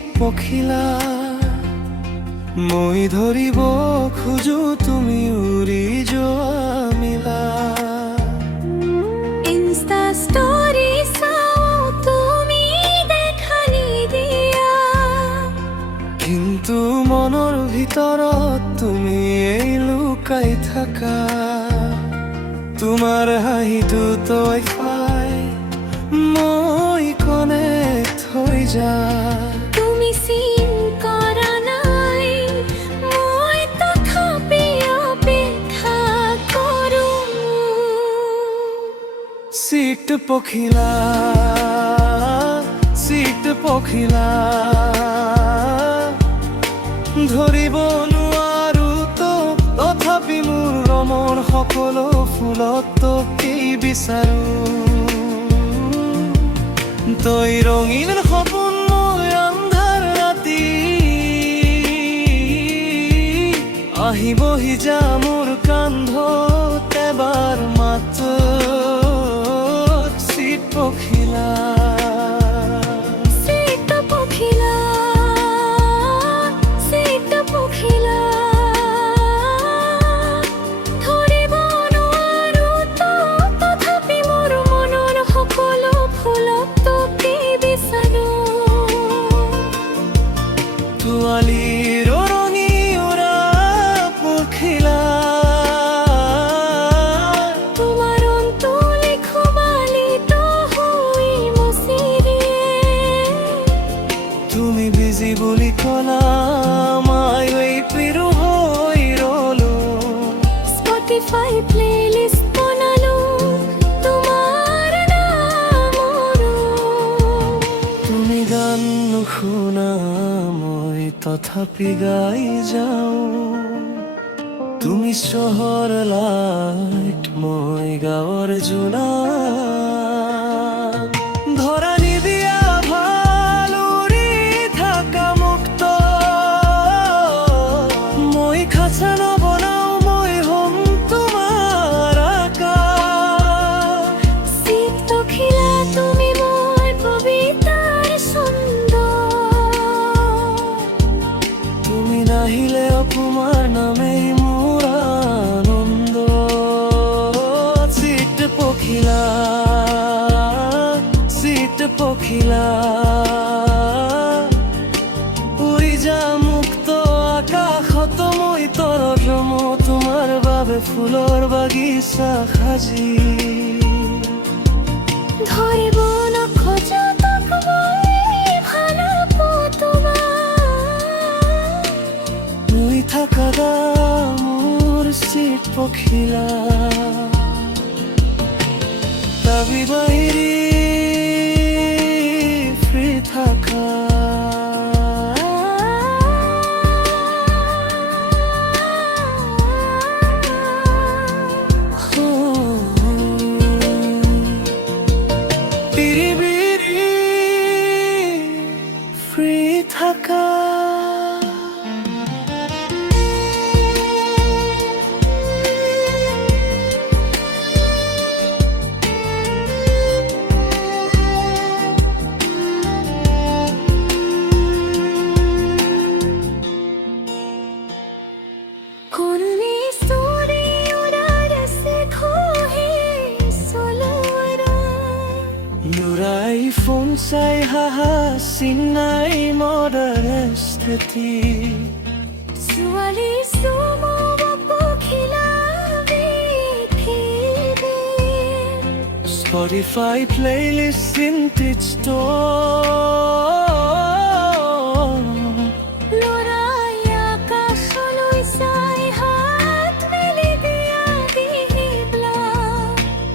চিট পখিলা মই ধৰিব খোজো তুমি উৰি যোৱা মিলা ইনষ্টা ষ্টৰী চাও তুমি দেখা নিদিয়া কিন্তু মনৰ ভিতৰত তুমি এই লুকাই থাকা তোমাৰ হাঁহিটো তই খাই মই কনেক্ট হৈ যা তুমি চিন কৰা নাই মই তথাপি অপেক্ষা কৰো চিট পখিলা চিট পখিলা ধৰিব নোৱাৰো তো তথাপি মোৰ ৰমৰ সকলো ফুলত তোকেই বিচাৰো তই ৰঙীন সপোন মই আন্ধাৰ ৰাতি আহিবহি যা মোৰ কান্ধত এবাৰ মাত্ৰ চিট পখিলা চিট পখিলা চিট পখিলা ধৰিব নোৱাৰো তো তথাপি মোৰ মনৰ সকলো ফুলক তোকে বিচাৰো তোৱালীৰ ৰঙী উৰা পখিলা তোমাৰ অন্তলে খুমালিত হৈ মচি দিয়ে তুমি বিজি বুলি কলা মই পিৰু হৈ ৰলো স্পটিফাই প্লেলিষ্ট বনালো তোমাৰ নামৰো তুমি গান নুশুনা মই তথাপি গাই যাওঁ তুমি চহৰ লাইট মই গাঁৱৰ জোনা ধৰা নিদিয়া ভাল উৰি থাকা মুক্ত মই খাঁচা নবনাও মই হ'ম তোমাৰ আকাশ চিট পখিলা তুমি মোৰ কবিতাৰ সুন্দৰ তুমি নাহিলে অপমাৰ নামেই মোৰ আনন্দ চিট পখিলা চিট পখিলা উৰি যা মুক্ত আকাশত মই তৰত ৰমো তোমাৰ বাবে ফুলৰ বাগিচা সাজি ধৰিব নখোজো তাক মই ভালপোৱা তোমাক তুই থাকা দা মোৰ চিট পখিলা দাবি বাহিৰি ফ্ৰী থাকা বিৰি ফ্ৰী থাকা কোন মিস্তুরি উড়ার শেখো হে সোলোরা লুৰাই ফোন চাই হাহা চিনাই মডাৰ স্থিতি ছোৱালী চুমুৱা পখিলা পৃথিৱীৰ Spotify playlist vintage store লৰাই আকাশলৈ চাই হাত মেলি দিয়া দিবলা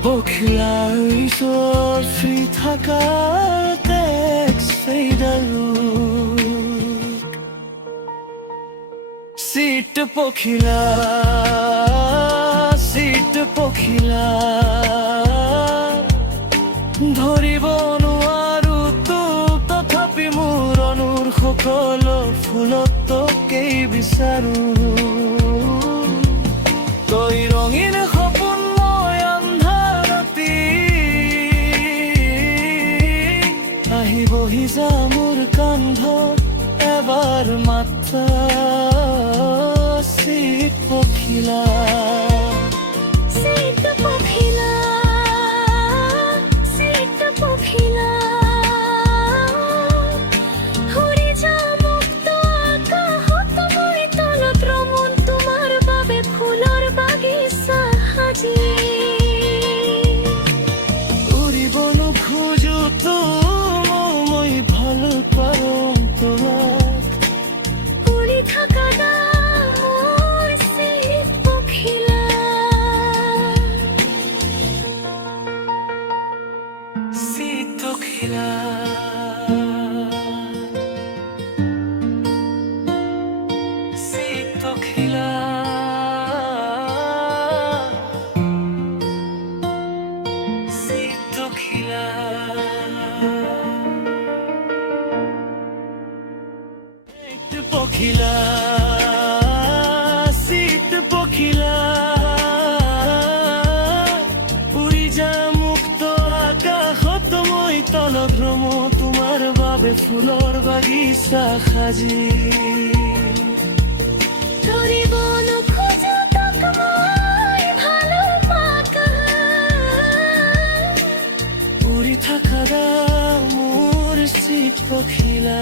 পখিলাৰ ওচৰত ফ্ৰী থাকাৰ টেক্স ফেইডাৰো চিট পখিলা চিট পখিলা ধৰিব নোৱাৰো তোক তথাপি মোৰ অনুৰ সকলো ফুলত তোকেই বিচাৰো তই ৰঙীন সপোন মই আন্ধাৰ ৰাতি আহিবহি যা মোৰ কান্ধত পখিলা শীত পখিলা উৰি যা মুক্ত আকাশত মই তলত ভ্ৰম তোমাৰ বাবে ফুলৰ বাগিচা সাজি ধৰিব নোখোজো তোক মই ভালো পাকা উৰি থাকা মোৰ শীত পখিলা